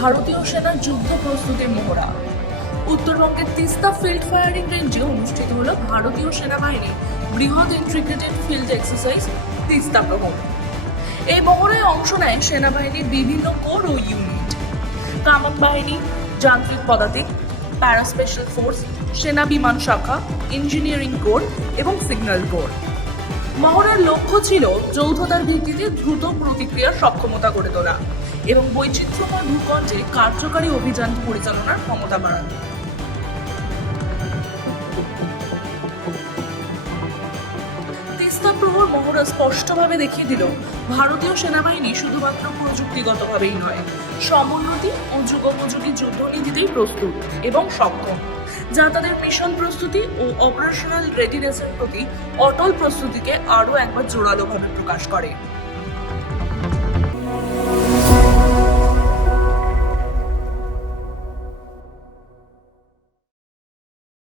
ভারতীয় সেনার যুদ্ধ প্রস্তুতির মহড়া। উত্তরবঙ্গের তিস্তা ফিল্ড ফায়ারিং রেঞ্জে অনুষ্ঠিত হলো ভারতীয় সেনাবাহিনীর বৃহৎ ইন্টিগ্রেটেড ফিল্ড এক্সারসাইজ তিস্তা প্রহর। এই মহড়ায় অংশ নেয় সেনাবাহিনীর বিভিন্ন কোর ও ইউনিট, কামান বাহিনী, যান্ত্রিক পদাতিক, প্যারা স্পেশাল ফোর্স, সেনা বিমান শাখা, ইঞ্জিনিয়ারিং কোর এবং সিগন্যাল কোর। মহড়ার লক্ষ্য ছিল যৌথতার ভিত্তিতে দ্রুত প্রতিক্রিয়ার সক্ষমতা গড়ে তোলা এবং বৈচিত্র্যময় ভূখণ্ডে কার্যকারী অভিযান পরিচালনার ক্ষমতা বাড়ানো। তিস্তা প্রহর মহড়া স্পষ্টভাবে দেখিয়ে দিল ভারতীয় সেনাবাহিনী শুধুমাত্র প্রযুক্তিগতভাবেই নয়, সমুন্নতি ও যুগোপযোগী যুদ্ধনীতিতেই প্রস্তুত এবং সক্ষম, যা তাদের মিশন প্রস্তুতি ও অপারেশনাল রেডিনেসের প্রতি অটল প্রস্তুতিকে আরও একবার জোরালোভাবে প্রকাশ করে।